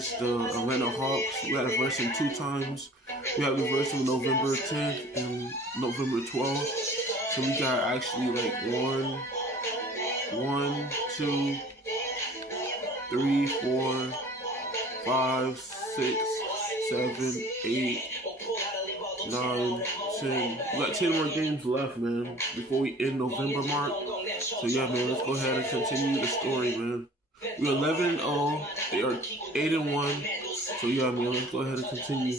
versus the Atlanta Hawks. We had to verse them 2 times. We had to verse them November 10th and November 12th. So we got actually like one, two, three, 4, 5, 6, 7, 8, 9, 10. We got 10 more games left, man, before we end November mark. So yeah, man, let's go ahead and continue the story, man. We're 11-0. They are 8-1. So yeah, man, let's go ahead and continue.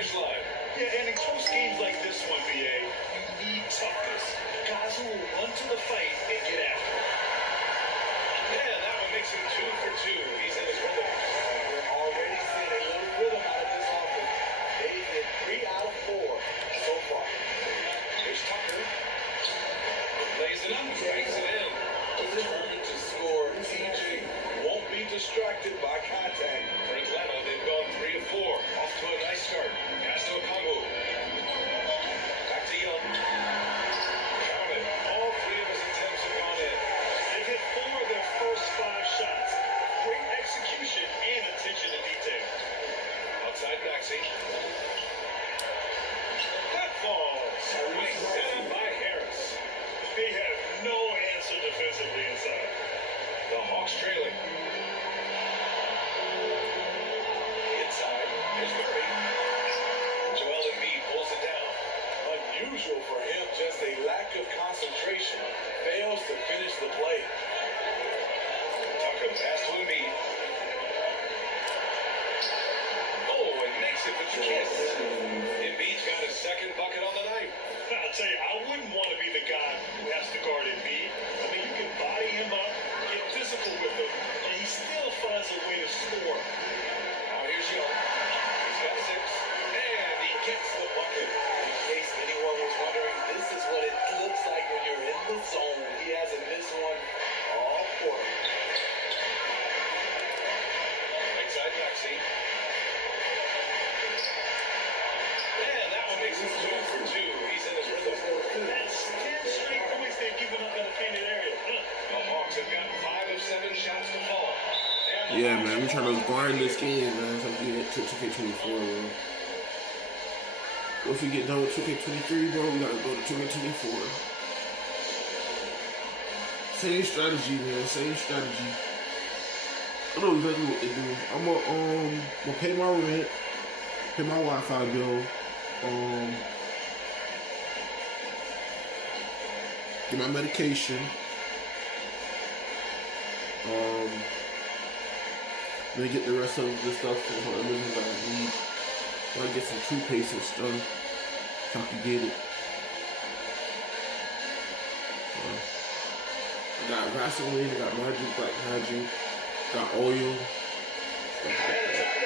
finish line. Yeah, and in close games like this one, BA, you need toughness. Guys who will run to the fight and get after it. Yeah, that one makes him 2 for 2. He's in his rhythm. We're already seeing a little rhythm out of this offense. They've hit 3 out of 4 so far. Here's Tucker. Lays it up, banks it in. Determined to score. TJ won't be distracted by contact. For Atlanta, they've gone 3 of 4. Off to a nice start. Pass to Okongwu. Back to Young. Count it. All 3 of his attempts have gone in. They've hit 4 of their first 5 shots. Great execution and attention to detail. Outside Maxey. That falls. Great setup by Harris. They have no answer defensively inside. The Hawks trailing. Inside, here's Murray. Joel Embiid pulls it down. Unusual for him, just a lack of concentration. Fails to finish the play. Tucker pass to Embiid. Oh, and makes it with the kiss. Embiid's got his second bucket on the night. I'll tell you, I wouldn't want to be the guy who has to guard Embiid. I mean, you can body him up, get physical with him, and he still finds a way to score. Now here's Young. He's got 6, and he gets the bucket. In case anyone was wondering, this is what it looks like when you're in the zone. He hasn't missed one all quarter. Right side Maxey. And that one makes it 2 for 2. He's in his rhythm. That's 10 straight points they've given up in the painted area. The Hawks have got 5 of 7 shots to fall. Yeah, man, we're trying to grind this game, man. So we get to 2K24, bro. Once we get done with 2K23, bro, we gotta go to 2K24. Same strategy, man. Same strategy. I know exactly what they do. I'm gonna pay my rent, pay my Wi-Fi bill, get my medication, then get the rest of the stuff from Amazon that I need. I get some toothpaste and stuff, so I can get it. I got Vaseline, I got Magic, Black Magic, got oil, stuff like that.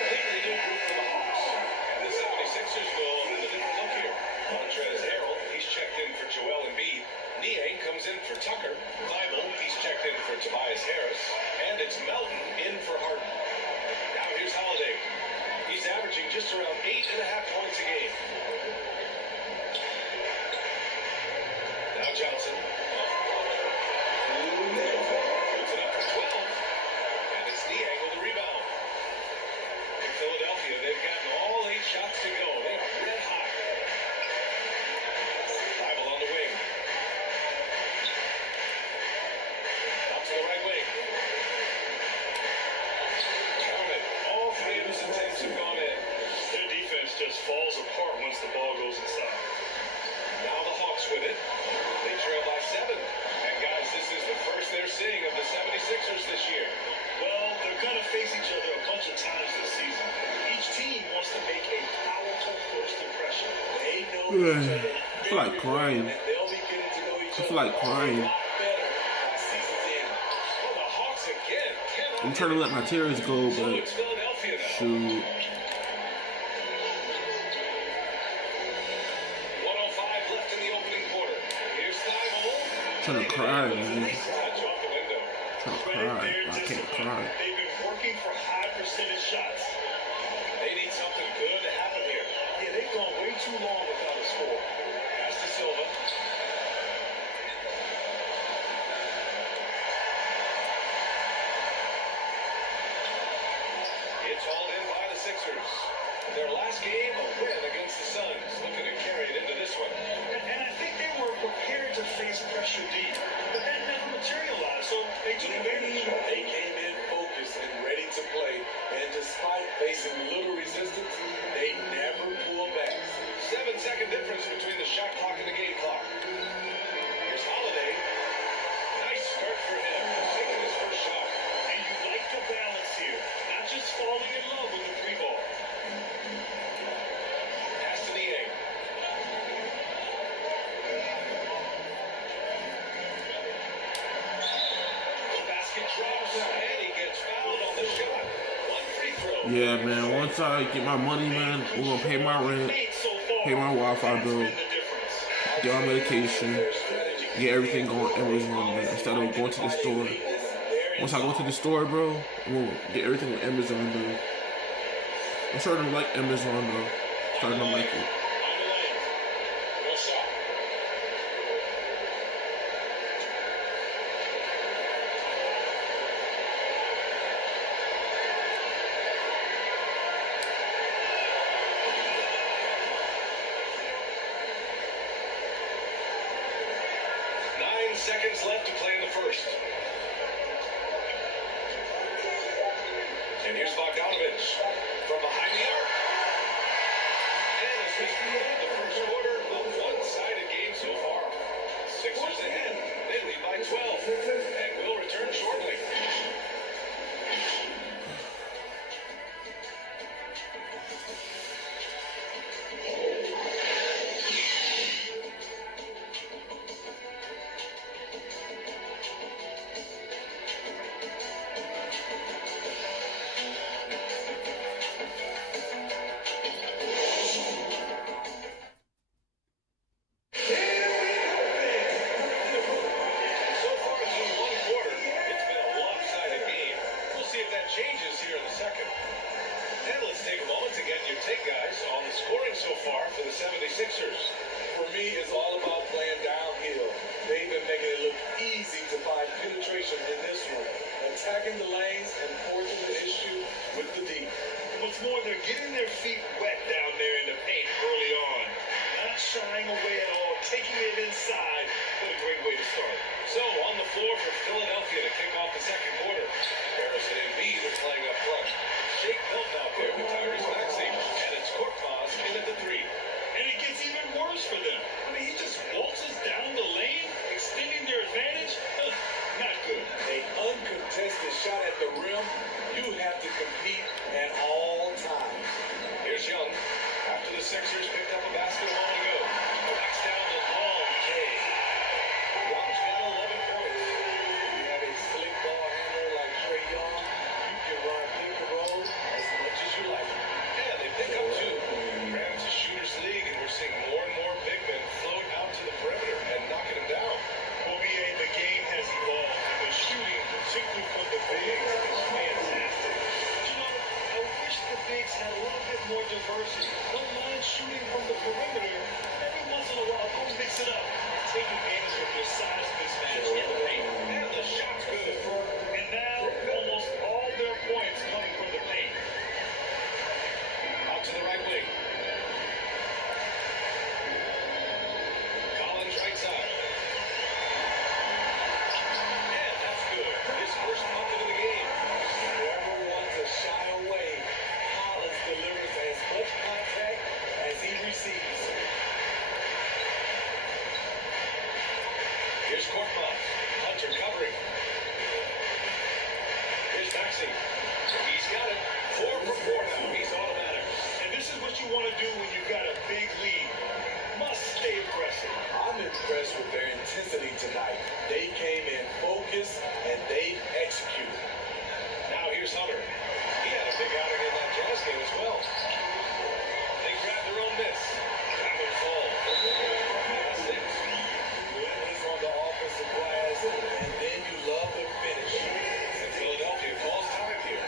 And the 76ers will have a different look here. Montrezl Harrell, he's checked in for Joel Embiid. Niang comes in for Tucker. Thibault, he's checked in for Tobias Harris. And it's Melton in for Harden. Now here's Holiday. He's averaging just around 8.5 points a game. Now Johnson. Puts it up for 12. And it's Niang with the rebound. In Philadelphia, they've gotten all 8 shots to go. They are red hot. Thibault on the wing. Out to the right wing. Count it. All 3 of his attempts have gone in. Their defense just falls apart once the ball goes inside. Now the Hawks with it. They trail by 7. And guys, this is the first they're seeing of the 76ers this year. Well, they're going to face each other a bunch of times this season. Each team wants to make a powerful first impression. They know each other. I feel like crying. And they'll be getting to know each I other feel like crying. a lot better by season's end. Well, the Hawks again. I'm trying to let my tears go, So but it's Philadelphia now. shoot. 1:05 left in the opening quarter. Here's Thibault. Trying to cry, man. Nice touch off the window. Trying to cry. I can't cry. They've been working for high percentage shots. They need something good to happen here. Yeah, they've gone way too long without a score. Pass to Silva. It's hauled in by the Sixers. Their last game, a win against the Suns. Looking to carry it into this one. And I think they were prepared to face pressure deep. But that never materialized, so they took advantage. They came in focused and ready to play, and despite facing little resistance, they never pulled back. 7-second difference between the shot clock and the game clock. Here's Holiday. Nice start for him. Taking his first shot. And you like the balance here. Not just falling in love with the 3 ball. Yeah, man. Once I get my money, man, we're gonna pay my rent, pay my Wi-Fi bill, get my medication, get everything going Amazon, man. Instead of going to the store. Once I go to the store, bro, I'm gonna get everything on Amazon, bro. I'm starting to like Amazon, bro. Starting to like it. 9 seconds left to play in the first. And here's Bogdanovich from behind the arc. And as we conclude the first quarter, a one-sided game so far. Sixers ahead. They lead by 12. And will return shortly. Changes here in the second. And let's take a moment to get your take, guys, on the scoring so far for the 76ers. For me, it's all about playing downhill. They've been making it look easy to find penetration in this one. Attacking the lanes and forcing the issue with the D. What's more, they're getting their feet wet down there in the paint early on. Not shying away at all, taking it inside. What a great way to start. So, on the floor for Philadelphia to kick off the second quarter. Harrison and Embiid are playing up front. Shake Milton out there with Tyrese Maxey. And it's Korkmaz in at the 3. And it gets even worse for them. I mean, he just waltzes down the lane, extending their advantage. Not good. An uncontested shot at the rim, you have to compete at all times. Here's Young. After the Sixers picked up a basket a moment ago. Backs down the long K. Young's got 11 points. You have a slick ball handler like Trae Young. You can run pick and roll as much as you like. Yeah, they pick up 2. Rams a shooter's league, and we're seeing more and more big men float out to the perimeter and knocking them down. Well, BA, the game has evolved, and the shooting, particularly from the bigs, is fantastic. But you know, I wish the bigs had a little bit more diversity. Don't mind shooting from the perimeter. Every once in a while, go mix it up. Take advantage of your size mismatch in the paint. And the shot's good. And now, almost all their points coming from the paint. Out to the right wing. Collins right side. And that's good. His first bucket of the game. Never want to shy away. Collins delivers as much contact as he receives. Here's Korkmaz. Hunter covering. Here's Maxey. He's got it. 4 for 4 now. He's automatic. And this is what you want to do when you've got a big lead. Must stay aggressive. I'm impressed with their intensity tonight. They came in focused and they executed. Now here's Hunter. He had a big outing in that Jazz game as well. They grabbed their own miss. That would fall. Relentless on the offensive glass, and then you love the finish. And Philadelphia calls time here.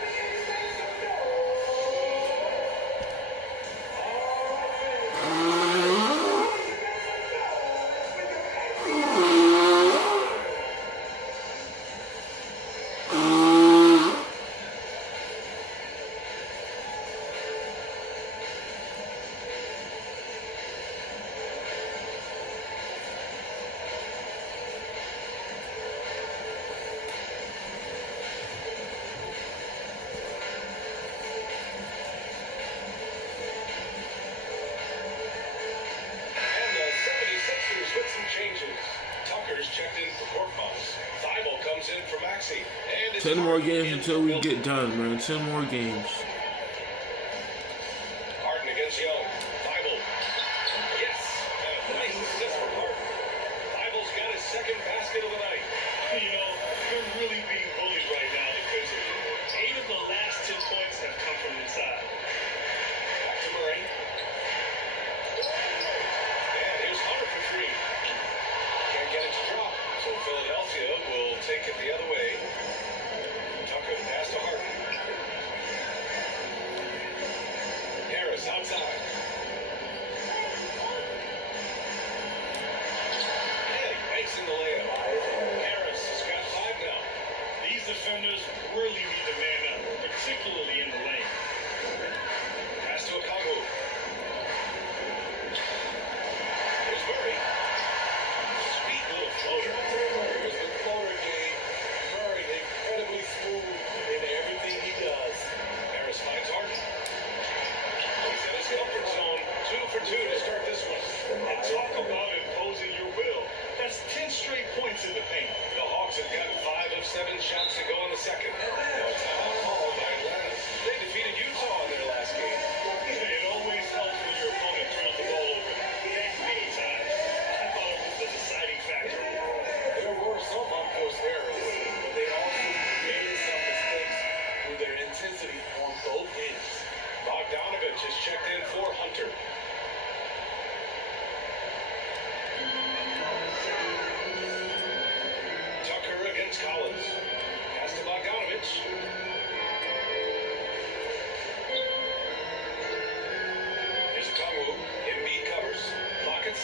And the 76ers with some changes. Tucker's checked in for Korkmaz. Thibault comes in for Maxey. And it's 10 more Harden games in until for we Milton. get done, man. 10 more games. Harden against Young. Thibault. Yes. And a nice assist from Harden. Thibault's got his second basket of the night. You know, they're really being bullied right now because 8 of the last 10 points have come from inside.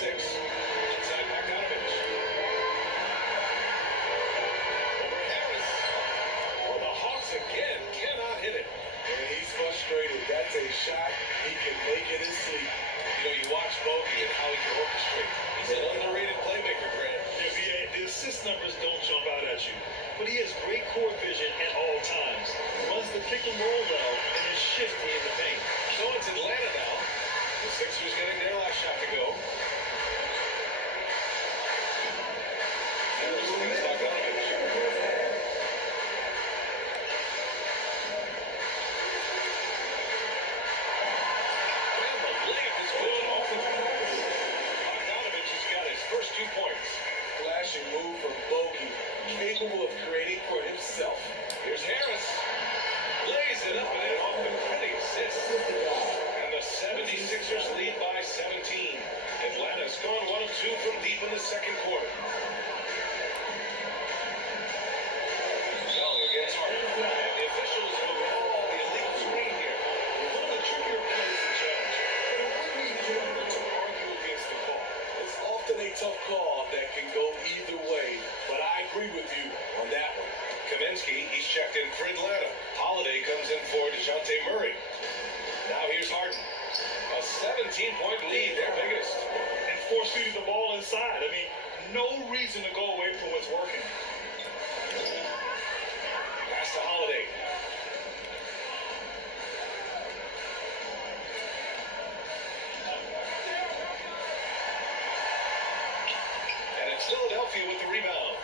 Inside Bogdanovich. Over Harris. Well, the Hawks again cannot hit it. And he's frustrated. That's a shot he can make in his sleep. You know, you watch Bogey and how he can orchestrate. He's an underrated playmaker, Grant. The assist numbers don't jump out at you, but he has great court vision at all times. Runs the pick and roll well and is shifty in the paint. So it's Atlanta now. The Sixers getting their last shot to go. Harris against Bogdanovich. And the layup is good off the glass. Bogdanovich has got his first 2 points. Flashing move from Bogey, capable of creating for himself. Here's Harris. Lays it up and in off the pretty assist. And the 76ers lead by 17. Atlanta's gone 1 of 2 from deep in the second quarter. Young against Harden. And the officials will call the illegal screen here. One of the trickier plays to judge. But it wouldn't be harder to argue against the call. It's often a tough call that can go either way, but I agree with you on that one. Kaminsky, he's checked in for Atlanta. Holiday comes in for DeJounte Murray. Now here's Harden. A 17-point lead, their biggest. And force-feeding the ball inside. I mean, no reason to go away from what's working. Pass to Holiday. And it's Philadelphia with the rebound.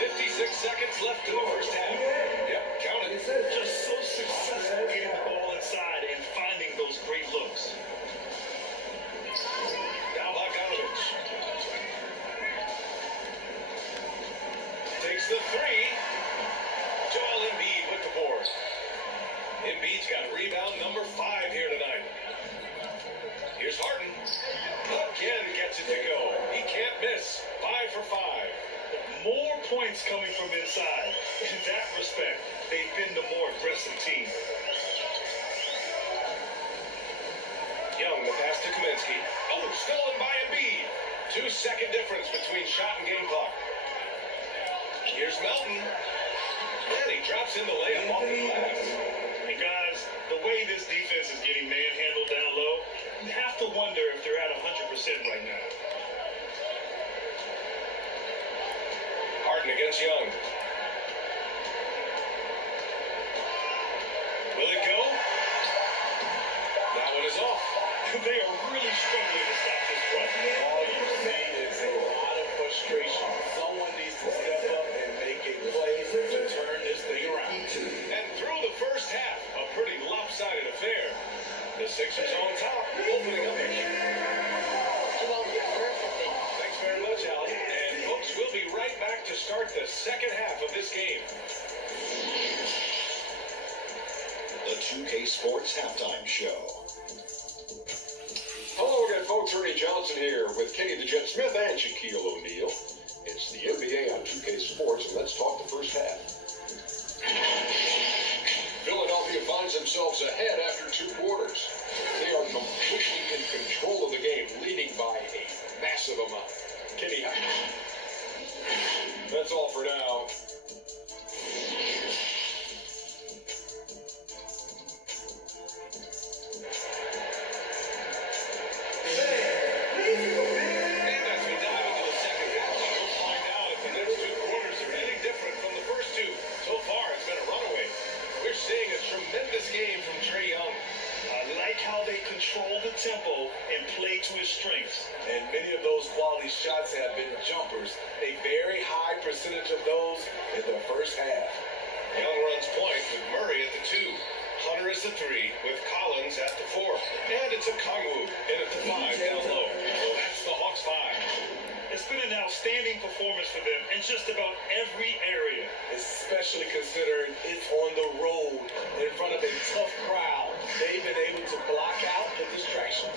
56 seconds left in the first half. Yep, count it. Just so successful getting the ball inside and finding those great looks. Now Bogdanovich. Takes the three. Joel Embiid with the board. Embiid's got rebound number 5 here tonight. Here's Harden. Again gets it to go. He can't miss. 5 for 5. More points coming from inside. In that respect, they've been the more aggressive team. Young, the pass to Kaminsky. Oh, stolen by Embiid. 2-second difference between shot and game clock. Here's Melton. And he drops in the layup off the glass. And guys, the way this defense is getting manhandled down low, you have to wonder if they're at 100% right now. Harden against Young. Will it go? That one is off. They are really struggling to stop this run. All you see is a lot of frustration. Someone needs to step up and make a play to turn this thing around. And through the first half, a pretty lopsided affair. The Sixers on top, opening up the game. Thanks very much, Allie. And folks, we'll be right back to start the second half of this game. The 2K Sports Halftime Show. Hello again, folks. Ernie Johnson here with Kenny the Jet Smith and Shaquille O'Neal. It's the NBA on 2K Sports, and let's talk the first half. Philadelphia finds themselves ahead after 2 quarters. They are completely in control of the game, leading by a massive amount. Kenny, that's all for now. And as we dive into the second half, we'll find out if the next 2 quarters are any different from the first 2. So far, it's been a runaway. We're seeing a tremendous game from Trae Young. I like how they control the tempo and play to his strengths. And many of those quality shots have been jumpers. A very high percentage of those in the first half. Young runs point with Murray at the 2. Hunter is the 3 with Collins at the 4. And it's a Kongwu in at the 5 down low. So that's the Hawks 5. It's been an outstanding performance for them in just about every area. Especially considering it's on the road in front of a tough crowd. They've been able to block out the distractions.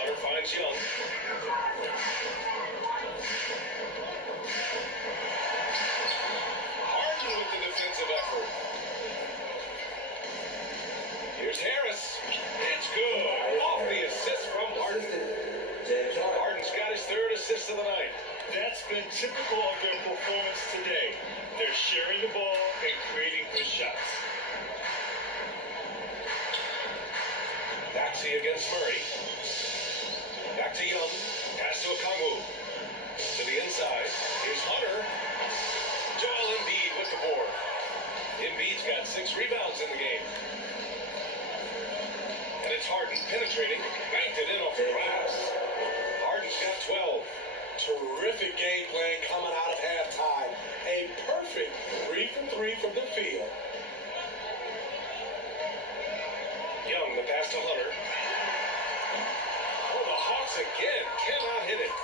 Hunter finds Young. Harden with the defensive effort. been typical of their performance today. They're sharing the ball and creating good shots. Maxey against Murray. Back to Young. Pass to Okongwu. To the inside. Here's Hunter. Joel Embiid with the board. Embiid's got 6 rebounds in the game. And it's Harden penetrating. Banked it in off the glass. Harden's got 12. Terrific game plan coming out of halftime. A perfect 3 from 3 from the field. Young, the pass to Hunter. Oh, the Hawks again cannot hit it.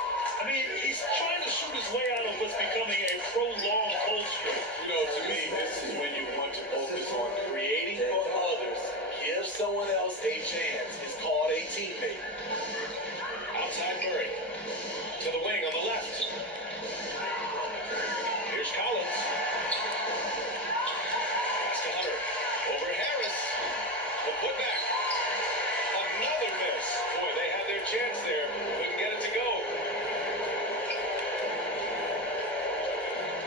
I mean, he's trying to shoot his way out of what's becoming a prolonged cold streak. You know, to me, this is when you want to focus on creating for others. Give someone else a chance. It's called a teammate. Outside Murray. To the wing on the left. Here's Collins. Pass to Hunter. Over Harris. The putback. Another miss. Boy, they had their chance there. Couldn't get it to go.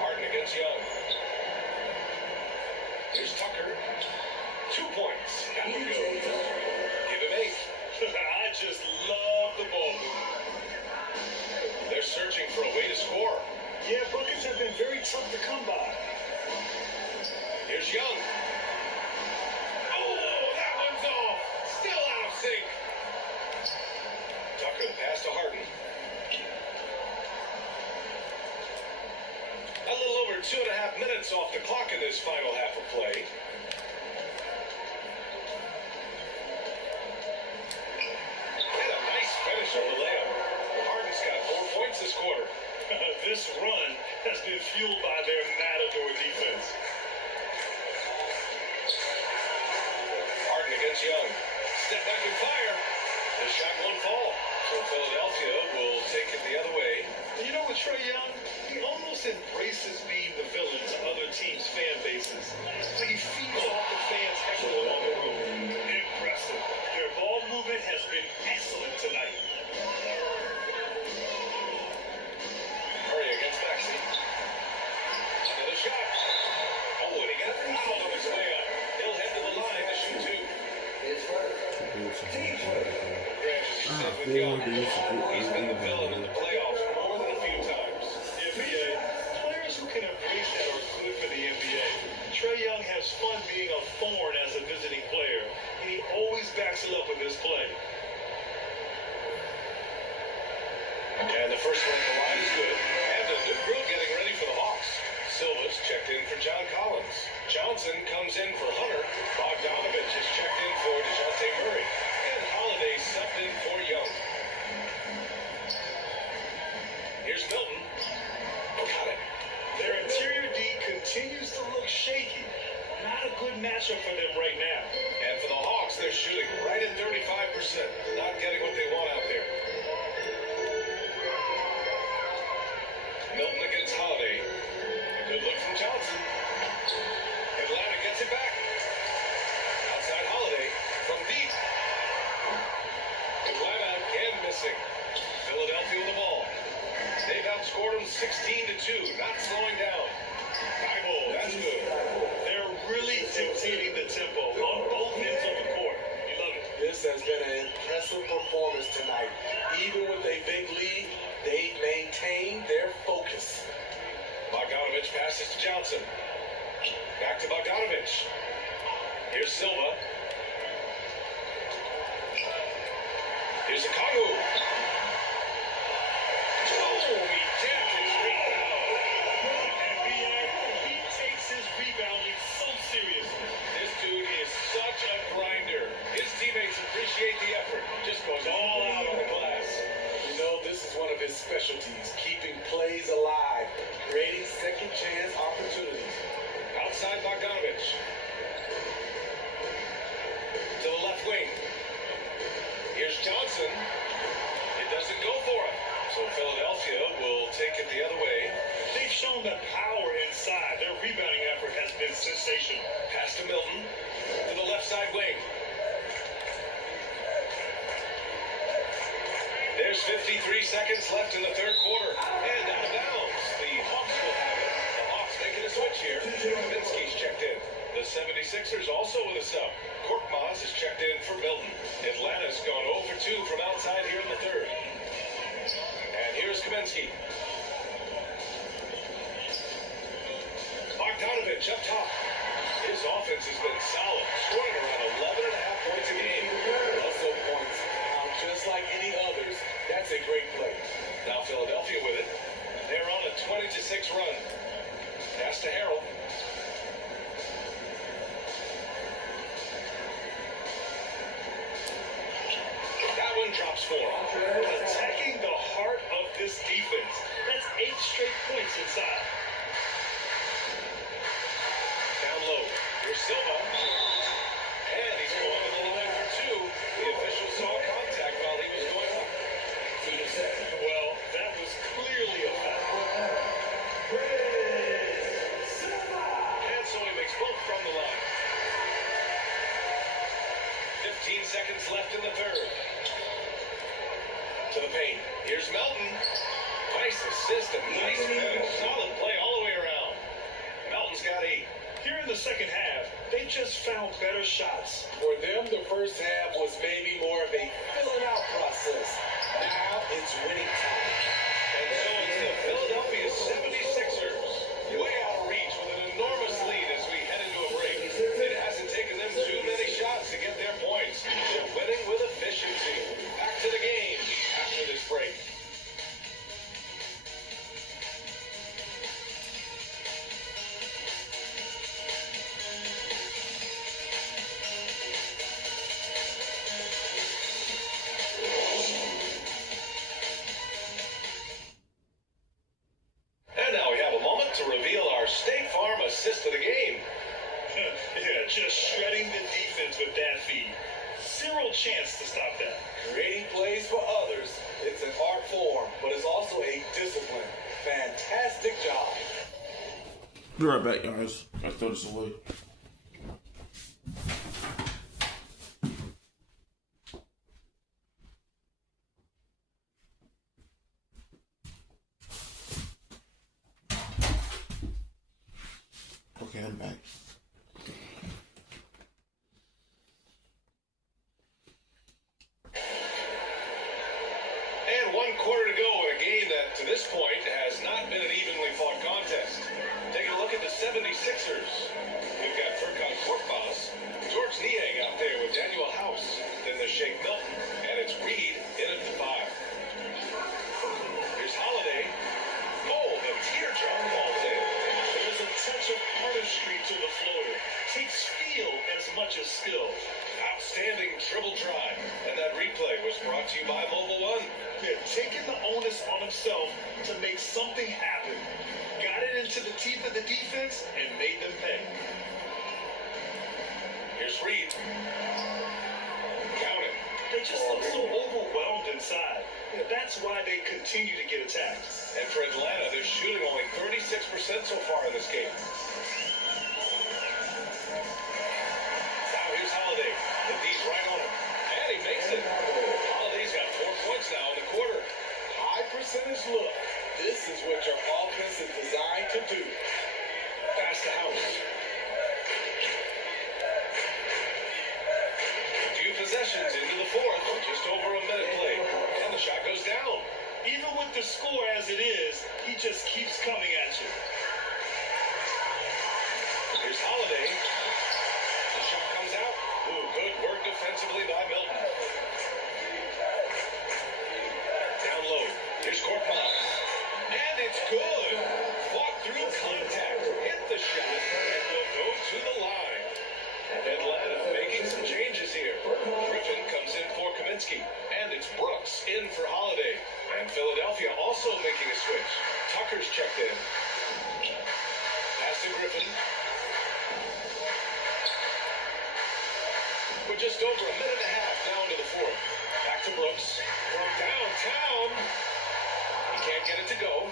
Harden against Young. Here's Tucker. 2 points. That would go. Give him 8. I just love the ball movement. They're searching for a way to score. Yeah, buckets have been very tough to come by. Here's Young. Oh, that one's off. Still out of sync. Tucker, the pass to Harden. A little over 2.5 minutes off the clock in this final half of play. And a nice finish on the layup. Harden's got 4 points this quarter. This run has been fueled by their matador defense. Harden against Young. Step back and fire. The shot won't fall. So Philadelphia will take it the other way. And you know what, Trae Young? He almost embraces being the villain to other teams' fan bases. So he feeds off the fans' heckling on the road. Impressive. Their ball movement has been excellent tonight. Murray against Maxey. Another shot. Oh, and he got a foul on his way up. He'll head to the line to shoot 2. He's been the villain in the playoffs more than a few times. NBA, players who can embrace that are good for the NBA. Trae Young has fun being a thorn as a visiting player, and he always backs it up with his play. And the first one at the line is good. And a new group getting ready for the Hawks. Silva's checked in for John Collins. Johnson comes in for Hunter. Bogdanovich is checked in for DeJounte Murray. And Holiday subbed in for Young. Here's Milton. Got it. Their interior D continues to look shaky. Not a good matchup for them right now. And for the Hawks, they're shooting right at 35%. Not getting what they want out there. Milton against Holiday. A good look from Johnson. Atlanta gets it back. Outside Holiday from deep. Atlanta again missing. Philadelphia with the ball. They've outscored them 16-2. Not slowing down. Bible, that's good. They're really dictating the tempo on both ends of the court. You love it. This has been an impressive performance tonight. Even with a big lead, they maintain their focus. Bogdanovich passes to Johnson. Back to Bogdanovich. Here's Silva. Here's Okongwu. Oh, he jacked it straight down. NBA, he takes his rebounding so seriously. This dude is such a grinder. His teammates appreciate the effort. Just goes all out on the glass. You know, this is one of his specialties, keeping plays alive, creating second chance opportunities. Outside Bogdanovich. To the left wing. Here's Johnson. It doesn't go for him. So Philadelphia will take it the other way. They've shown the power inside. Their rebounding effort has been sensational. Pass to Milton. To the left side wing. There's 53 seconds left in the third quarter. And out of bounds. The Hawks will have it. The Hawks making a switch here. Kaminsky's checked in. The 76ers also with a sub. Korkmaz is checked in for Milton. Atlanta's gone 0 for 2 from outside here in the third. And here's Kaminsky. Bogdanovich up top. His offense has been solid, scoring around 11.5 points a game. Russell points out just like any others. That's a great play. Now Philadelphia with it. They're on a 20-6 run. Pass to Harrell. That one drops 4. Attacking the heart of this defense. That's 8 straight points inside. Down low. Here's Silva. And he's going to the line for 2. The official saw contact while he was going up. Well, that was clearly a foul. And so he makes both from the line. 15 seconds left in the third. To the paint. Here's Melton. Nice assist and nice finish. Solid play all the way around. Melton's got 8. Here in the second half, they just found better shots. For them, the first half was maybe more of a filling out process. Now it's winning time. And so it's the Philadelphia 76ers. Way out of reach with an enormous lead as we head into a break. It hasn't taken them too many shots to get their points. They're winning with efficiency. Back to the game after this break. And now we have a moment to reveal our State Farm assist of the game. Yeah, just shredding the defense with that feed. Zero chance to stop that. Creating plays for others, it's an art form, but it's also a discipline. Fantastic job. Be right back, guys. I throw this away. Okay, I'm back. And 1 quarter to go in a game that, to this point, has not been an evenly fought contest. Taking a look at the 76ers. We've got Furkan Korkmaz, George Niang out there with Daniel House, then the Shake Milton, and it's Reed in at the 5. Here's Holiday. Oh, the teardrop falls in. There's a touch of artistry to the floater. Takes feel as much as skill. Outstanding triple drive. And that replay was brought to you by Mobile One. Yeah, taking the onus on himself to make something happen. Got it into the teeth of the defense and made them pay. Here's Reed. Count it. They just look so overwhelmed inside. Yeah, that's why they continue to get attacked. And for Atlanta, they're shooting only 36% so far in this game. Now here's Holiday. The D's right on him. And he makes it. Holiday's got 4 points now in the quarter. High percentage look. This is what your offense is designed to do. Pass to House. A few possessions into the fourth. Just over a minute played. And the shot goes down. Even with the score as it is, he just keeps coming at you. Here's Holiday. The shot comes out. Ooh, good work defensively by Milton. Down low. Here's Korkmaz. And it's good. Fought through contact. Hit the shot. And will go to the line. Atlanta making some changes here. Griffin comes in for Kaminsky. And it's Brooks in for Holiday. And Philadelphia also making a switch. Tucker's checked in. Pass to Griffin. We're just over a minute and a half now into the fourth. Back to Brooks. From downtown. He can't get it to go.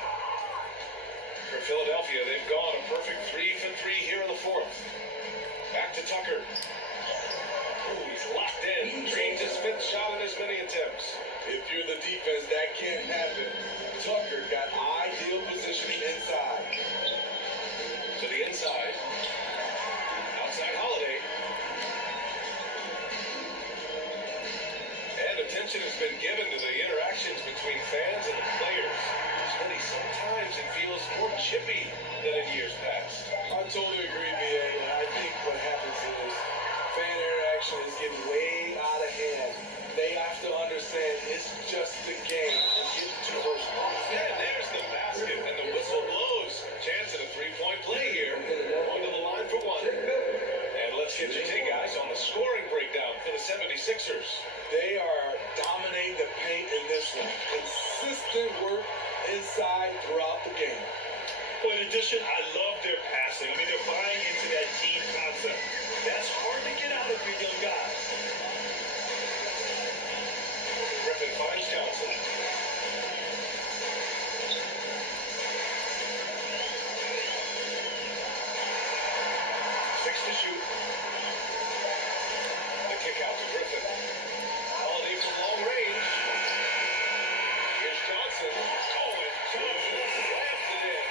For Philadelphia, they've gone a perfect 3 for 3 here in the fourth. Back to Tucker. Ooh, he's locked in. Drains his fifth shot in as many attempts. If you're the defense, that can't happen. Tucker got ideal positioning inside. To the inside. Outside Holiday. And attention has been given to the interactions between fans and the players. Sometimes it feels more chippy than in years past. I totally agree, B.A. I think what happens is fan interaction is getting way out of hand. They have to understand it's just a game. It's getting too personal. And there's the basket, and the whistle blows. Chance at a three-point play here. Going to the line for one. And let's get your take, guys, on the scoring breakdown for the 76ers. They are dominating the paint in this one. Consistent work inside throughout the game. Well, in addition, I love their passing. I mean, they're buying into that team concept. That's hard to get out of your young guys. Griffin finds Johnson. 6 to shoot. The kick out to Griffin. Holiday from long range. Here's Johnson. Oh, and Johnson slams it in.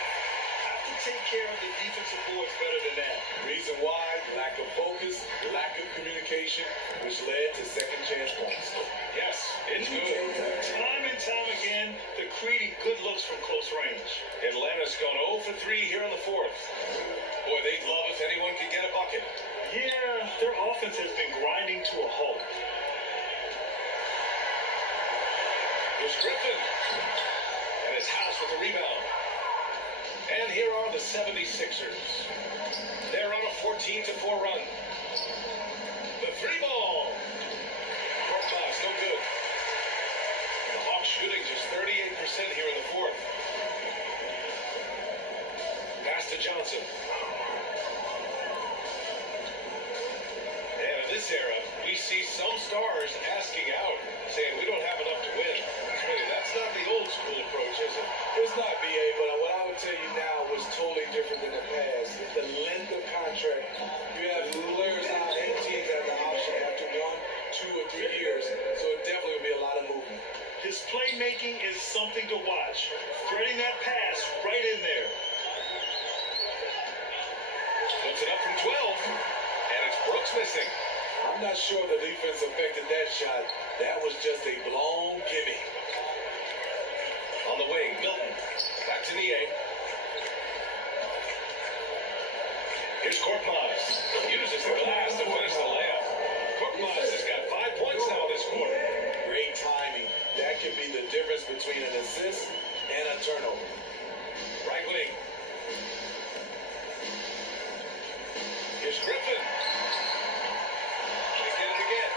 Have to take care of the defensive boards better than that. Reason why? Lack of focus, lack of communication, which led to second chance points. Yes, it's good. Time and time again, they're creating good looks from close range. Atlanta's gone 0 for 3 here in the fourth. Boy, they'd love if anyone could get a bucket. Yeah, their offense has been grinding to a halt. Here's Griffin. And his house with the rebound. And here are the 76ers. They're on a 14-4 run. The three ball. Korkmaz, no good. The Hawks shooting just 38% here in the fourth. Pass to Johnson. And in this era, we see some stars asking out, saying we don't have enough to win. Really, that's not the old school approach, is it? It's not, B.A., but what I would tell you now was totally different than the past. The length of contract, you have players now and teams have the option after 1, 2, or 3 years, so it definitely will be a lot of movement. His playmaking is something to watch. Threading that pass right in there. Puts it up from 12, and it's Brooks missing. I'm not sure the defense affected that shot. That was just a blown gimme. On the wing, Milton. Back to Nie. Here's Korkmaz. Uses the glass to finish the layup. Korkmaz has got 5 points now this quarter. Great timing. That could be the difference between an assist and a turnover. Right wing. Here's Griffin. They get it again.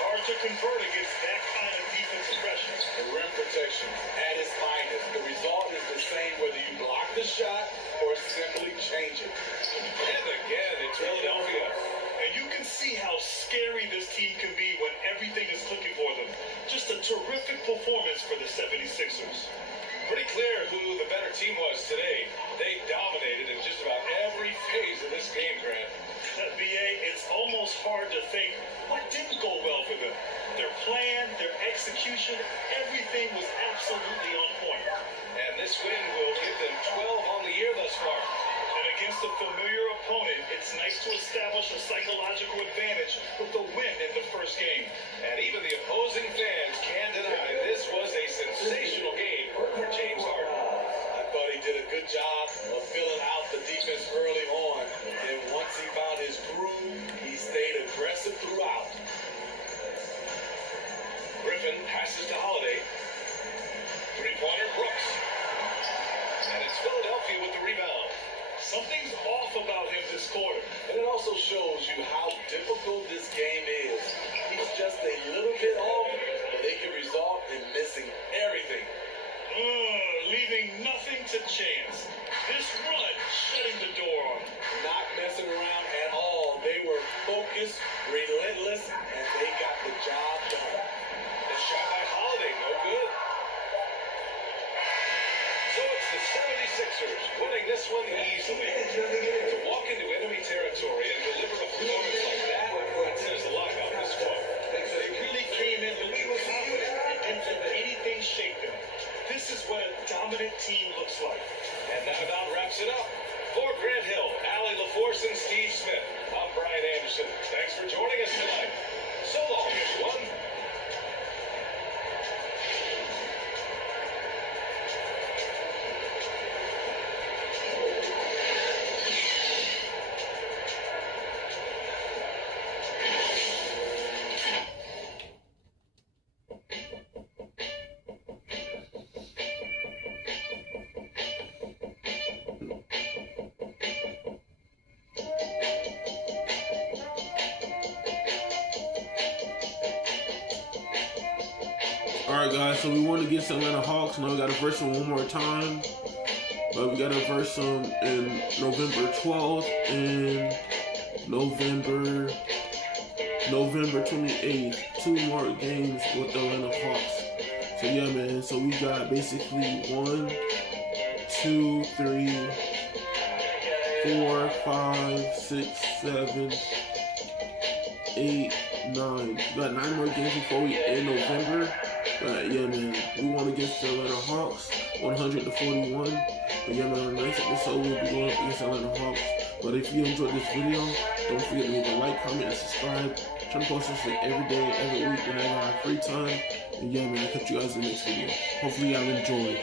Hard to convert against that kind of defensive pressure. The rim protection at its finest. The result is the same whether you block the shot or simply change it. And again, it's Philadelphia. And you can see how scary this team can be when everything is clicking for them. Just a terrific performance for the 76ers. Pretty clear who the better team was today. They dominated in just about every phase of this game, Grant. BA, it's almost hard to think what didn't go well for them. Their plan, their execution, everything was absolutely on point. And this win will give them 12 on the year thus far. And against a familiar opponent, it's nice to establish a psychological advantage with the win in the first game. And even the opposing fans can't deny this was a sensational game for James Harden. I thought he did a good job of filling out the defense early on. And once he found his groove, he stayed aggressive throughout. Griffin passes to Holiday. Three-pointer, Brooks. And it's Philadelphia with the rebound. Something's off about him this quarter. And it also shows you how difficult this game is. He's just a little bit off, but they can result in missing everything. Leaving nothing to chance. This run shutting the door on him. Not messing around at all. They were focused, relentless, and they got the job done. The shot by Holiday, no good. So it's the 76ers winning this one easily. To walk into enemy territory and deliver a performance like that says a lot about this squad. wraps it up. For Grant Hill, Allie LaForce, and Steve Smith, I'm Brian Anderson. Thanks for joining us tonight. So long, everyone. Alright guys, so we won against the Atlanta Hawks. Now we got to verse them one more time. But we got to verse them in November 12th and November 28th. 2 more games with the Atlanta Hawks. So yeah, man. So we got basically 1, 2, 3, 4, 5, 6, 7, 8, 9. We got 9 more games before we end November. But yeah, man, we won against the Atlanta Hawks, 100-41. But yeah, man, on the next episode, we'll be going up against the Atlanta Hawks. But if you enjoyed this video, don't forget to leave a like, comment, and subscribe. Trying to post this like every day, every week, whenever I have free time. And yeah, man, I'll catch you guys in the next video. Hopefully, y'all enjoy.